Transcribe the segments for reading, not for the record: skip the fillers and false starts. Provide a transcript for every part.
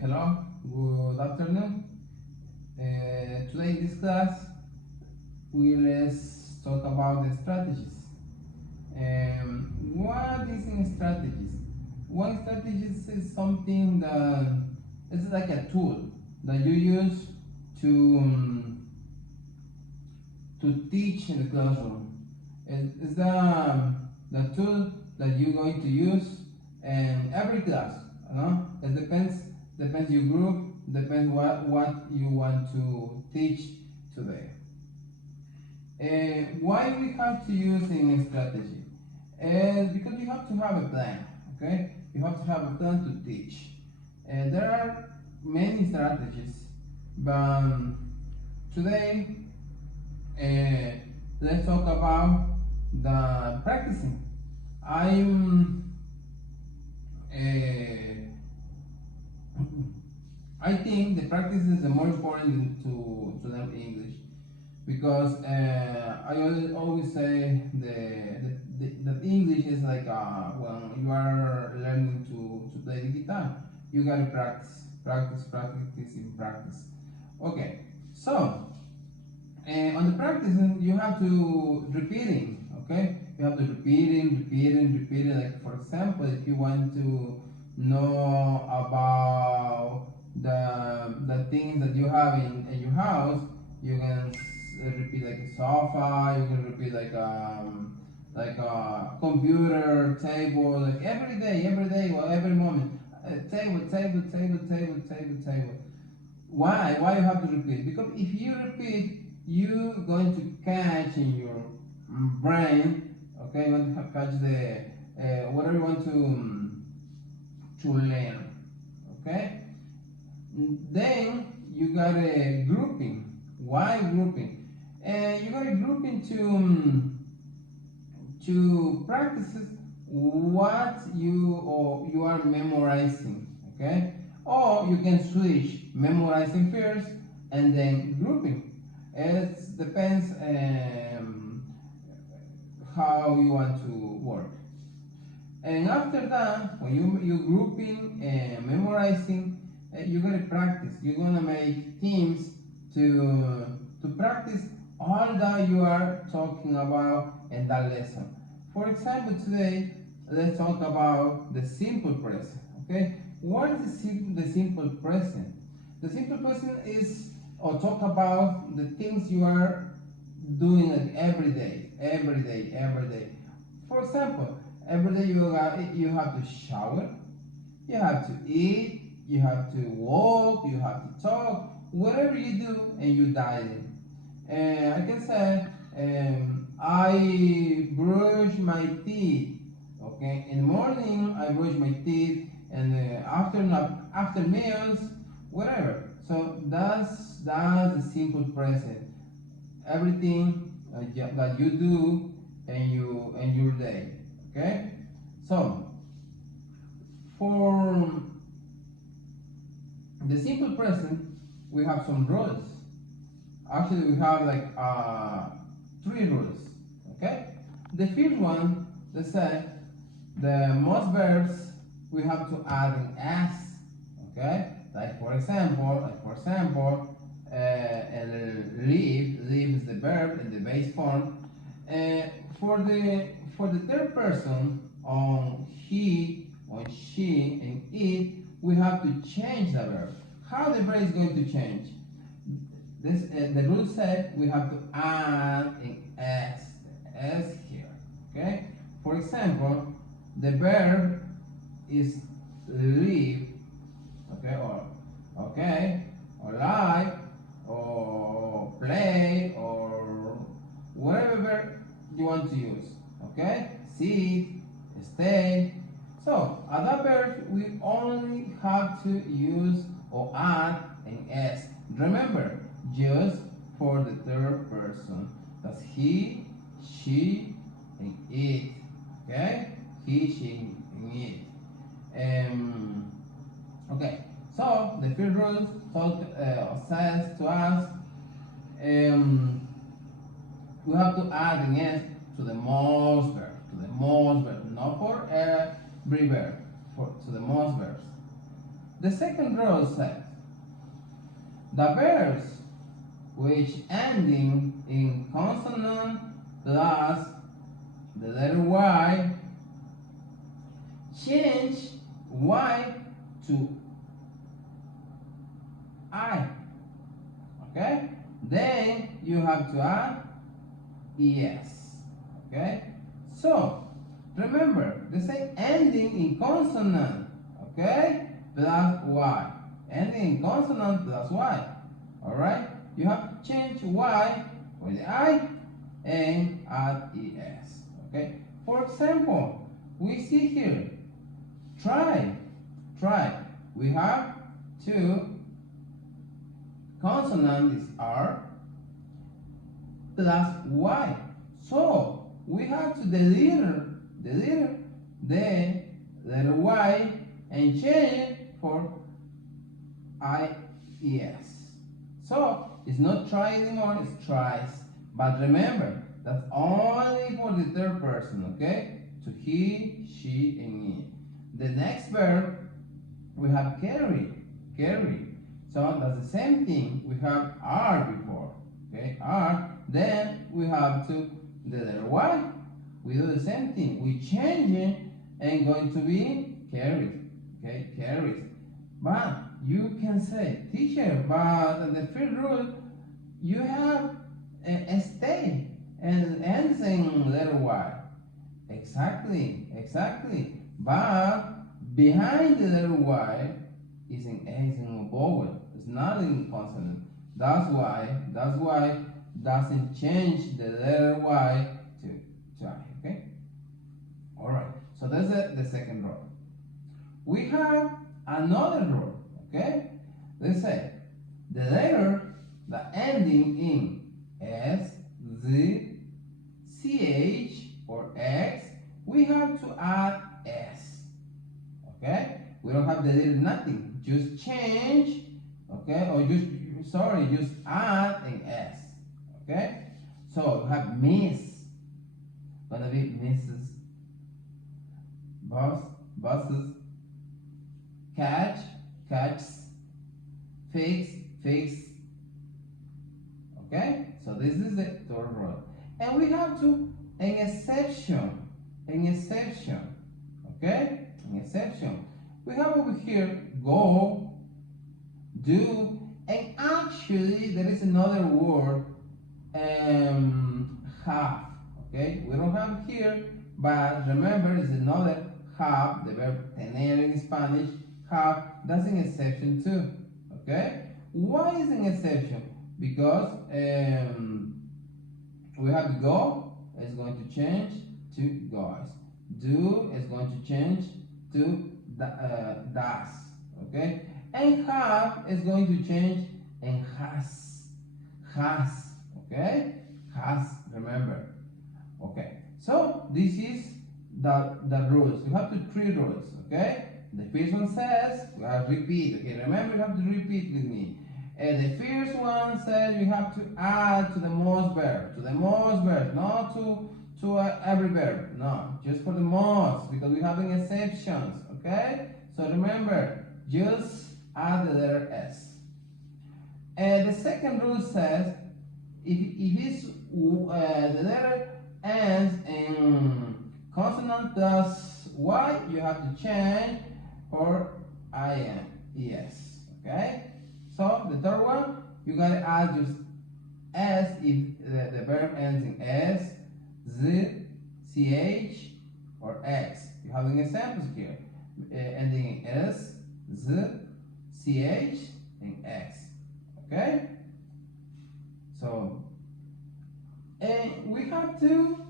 Hello, good afternoon. Today in this class, let's talk about the strategies. What is in strategies? One strategies is something that it's like a tool that you use to teach in the classroom. It's the tool that you're going to use in every class. You know, it depends your group, depends what you want to teach today. Why we have to use in strategy? Because you have to have a plan. Okay, you have to have a plan to teach. There are many strategies, but today let's talk about the practicing. I think the practice is the more important to learn English because I always say that English is like when you are learning to play the guitar, you gotta practice and practice. Okay, so on the practicing you have to repeating. Okay, you have to repeating. Like for example, if you want to know about the things that you have in your house, you can repeat like a sofa. You can repeat like a computer, table, like every day, or every moment. Table. Why you have to repeat? Because if you repeat, you're going to catch in your brain. Okay, you want to catch the whatever you want to learn. Okay. Then you got a grouping. Why grouping? You got a grouping to practice what you are memorizing. Okay, or you can switch memorizing first and then grouping. It depends how you want to work. And after that, when you grouping and memorizing, you're gonna practice. You're gonna make teams to practice all that you are talking about in that lesson. For example, today let's talk about the simple present. Okay, what is the simple present? The simple present is or talk about the things you are doing like every day. For example, every day you have to shower, you have to eat, you have to walk, you have to talk, whatever you do, and you die. I can say I brush my teeth. Okay, in the morning I brush my teeth, and after meals, whatever. So that's the simple present. Everything that you do in your day. Okay, so for the simple present, we have some rules. Actually, we have like 3 rules. Okay, the first one, let's say the most verbs we have to add an s. Okay, like for example, live is the verb in the base form. For the third person, on he, on she, and it, we have to change the verb. How the verb is going to change? The rule said we have to add an s here. Okay. For example, the verb is live. Or like, or play, or whatever verb you want to use. Okay, sit, stay. So at that verb we only have to use or add an s. Remember, just for the third person. That's he, she, and it. Okay, he, she, and it. Okay, so the first rule says to us we have to add an s to the most verb, not for every verb, to the most verbs. the second rule says the verbs which ending in consonant plus the letter Y change Y to I. Okay? Then you have to add ES. Okay? So remember, they say ending in consonant, okay, plus Y. Ending in consonant plus Y. Alright? You have to change Y with the I and add ES. Okay? For example, we see here, try. We have two consonants R plus Y. So we have to delete the letter Y and change it for IES. So it's not try anymore, it's tries. But remember, that's only for the third person, okay? To he, she, and it. The next verb, we have carry. So that's the same thing. We have R before, okay? R. Then we have to the letter Y. We do the same thing. We change it and going to be carried, okay? Carries. But you can say, teacher, but the first rule, you have a stay and ends in letter Y. Exactly. But behind the letter Y is in a vowel. It's not in consonant. That's why doesn't change the letter Y to I. Okay. All right. So that's the second rule. We have another rule. Okay. Let's say the letter that ending in S, Z, CH, or X, we have to add S. Okay? We don't have to delete nothing. Just change, okay? Or just add an S. Okay? So we have miss. Gonna be misses. Buses. Catches. Fix. Okay? So this is the third rule. And we have to an exception. Okay? An exception. We have over here go, do, and actually there is another word, have. Okay? We don't have here, but remember it's another have, the verb tener in Spanish, have, that's an exception too. Okay? Why is an exception? Because we have go, it's going to change to goes. Do is going to change to does. Okay? And have is going to change and has. Okay? Has, remember. Okay. So this is the rules. You have three rules. Okay? The first one says you have to repeat. Okay, remember you have to repeat with me. And the first one says you have to add to the most verb, not to every verb. No, just for the most, because we have exceptions. Okay, so remember, just add the letter S. And the second rule says if the letter ends in consonant plus Y, you have to change for IES. Okay. So the third one, you gotta add just S if the verb ends in S, Z, CH, or X. You have an examples here, ending in S, Z, CH, and X. Okay? So, and we have to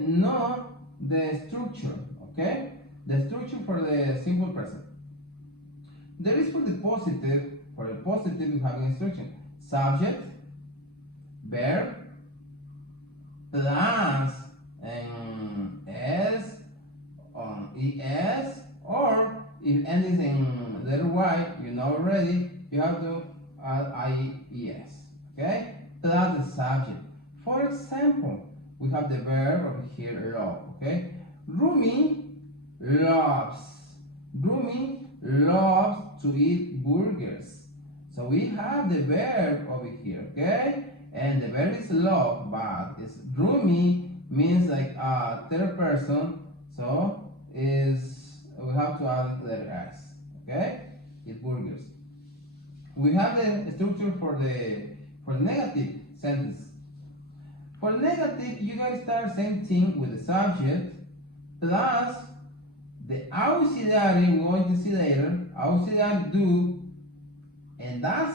know the structure. Okay? The structure for the simple present. There is for the positive. For the positive, you have an instruction. Subject, verb, plus S, ES, or if ending in letter Y, you know already, you have to add IES. Okay? Plus the subject. For example, we have the verb over here, love. Okay? Rumi loves. Rumi loves to eat burgers. So we have the verb over here, okay? And the verb is love, but it's Rumi means like a third person, so we have to add the letter S, okay? Eat burgers. We have the structure for the negative sentence. For negative, you guys start same thing with the subject plus the auxiliary. We're going to see later. Auxiliary do and does.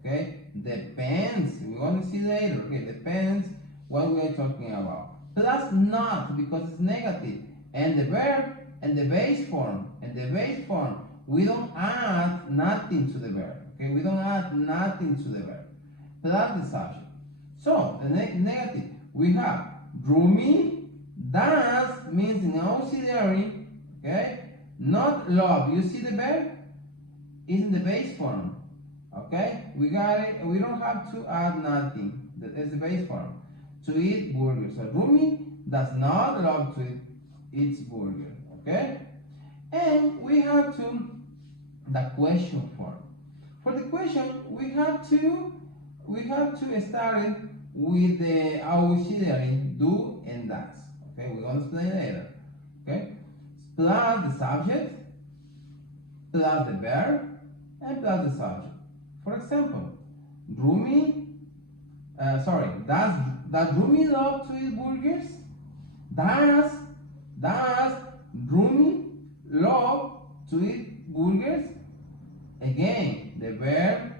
Okay, depends. We're going to see later. Okay, depends what we are talking about. Plus not because it's negative, and the verb and the base form. And the base form, we don't add nothing to the verb. Okay, we don't add nothing to the verb. Plus the subject. So the negative, we have Rumi does means an auxiliary, okay? Not love. You see the verb is in the base form, okay? We got it. We don't have to add nothing. That is the base form. To eat burgers. So Rumi does not love to eat burger, okay? And we have the question form. For the question, we have to start it with the auxiliary do and does. Okay, we're gonna explain later. Okay, plus the subject, plus the verb, and plus the subject. For example, does Rumi love to eat burgers? Does Rumi love to eat burgers? Again, the verb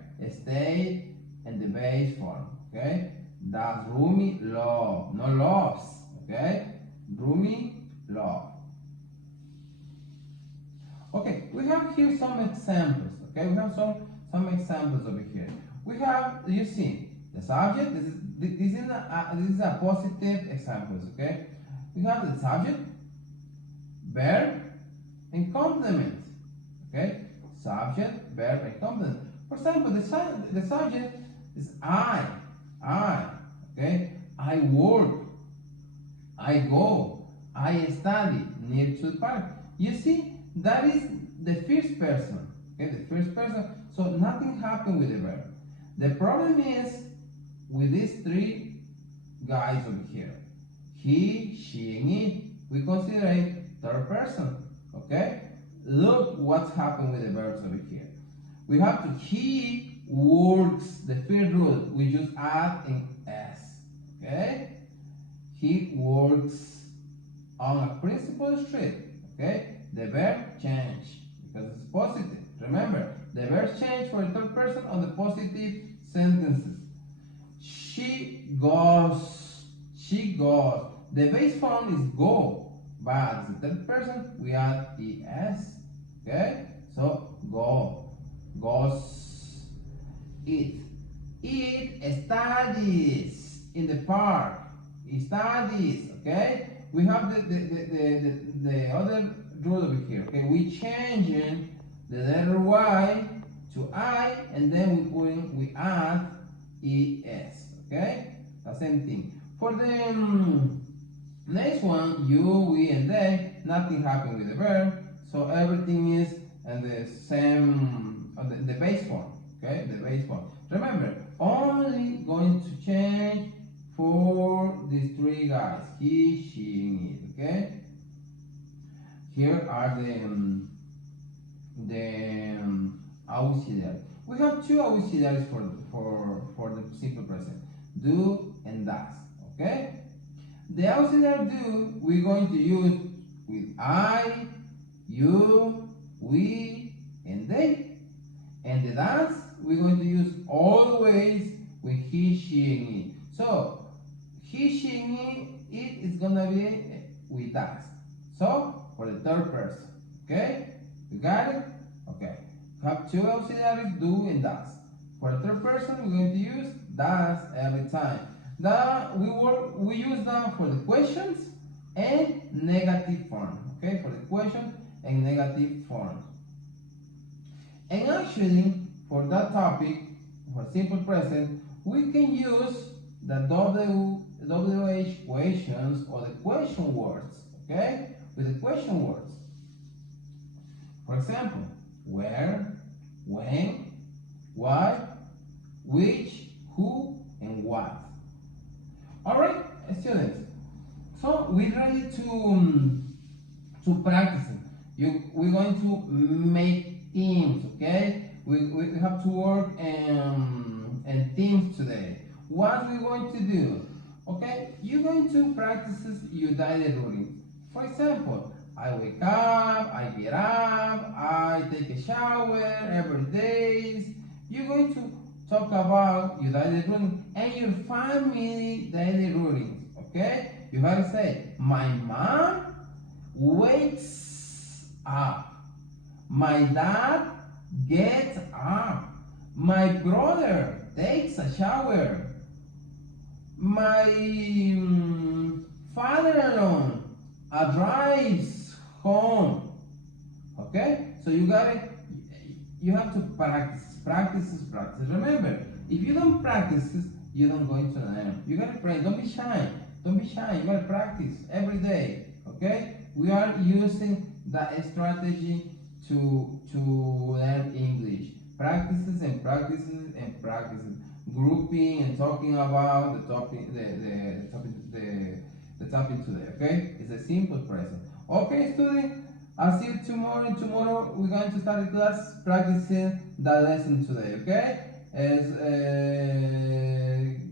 stay in the base form. Okay, does Rumi love? No loves. Okay, Rumi love. Okay, we have here some examples. Okay, we have some examples over here. We have, you see, the subject. This is a positive examples. Okay, we have the subject, verb, and complement. Okay, subject, verb, and complement. For example, the subject is I, okay? I work, I go, I study near to the park. You see, that is the first person, okay? The first person, so nothing happened with the verb. The problem is with these three guys over here. He, she, and it. We consider it third person, okay? Look what's happened with the verbs over here. We have to, he works, the first rule, we just add an S, okay? He works on a principal street, okay? The verb change, because it's positive. Remember, the verbs change for the third person on the positive sentences. She goes, The base form is go, but as the third person, we add es, okay? So, go, goes, eat studies in the park, studies, okay? We have the other rule over here, okay? We changing the letter Y to I, and then we add es, okay? The same thing. For the next one, you, we, and they, nothing happened with the verb, so everything is in the same, the base form, okay? The base form. Remember, only going to change for these three guys, he, she, and it, okay? Here are the auxiliary. We have two auxiliaries for the simple present, do and does, okay? The auxiliary do we're going to use with I, you, we, and they. And the does we're going to use always with he, she, and it. So he, she, and it is gonna be with does. So for the third person, okay? You got it? Okay. We have two auxiliaries, do and does. For the third person, we're going to use does every time. We use them for the questions and negative form. Okay, for the question and negative form. And actually, for that topic, for simple present, we can use the WH questions or the question words. Okay, with the question words. For example, where, when, why, which, who, and what. Alright, students. So we're ready to practice it. We're going to make teams, okay? We have to work in teams today. What we're going to do, okay? You're going to practice your daily routine. For example, I wake up, I get up, I take a shower every day. You're going to talk about your daily routine and your family daily routines, okay? You gotta say, my mom wakes up. My dad gets up. My brother takes a shower. My father-in-law drives home. Okay? So you have to practice. Remember, if you don't practice, you don't going to learn. You gotta pray. Don't be shy. You gotta practice every day. Okay? We are using that strategy to learn English. Practices. Grouping and talking about the topic today. Okay? It's a simple present. Okay, student. I'll see you tomorrow. Tomorrow we're going to start the class practicing the lesson today. Okay? As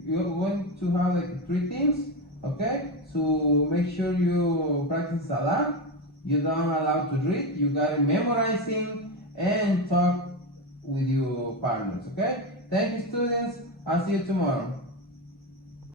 you're going to have like 3 things. Okay? So make sure you practice a lot. You don't allow to read. You got to memorizing and talk with your partners. Okay? Thank you, students. I'll see you tomorrow.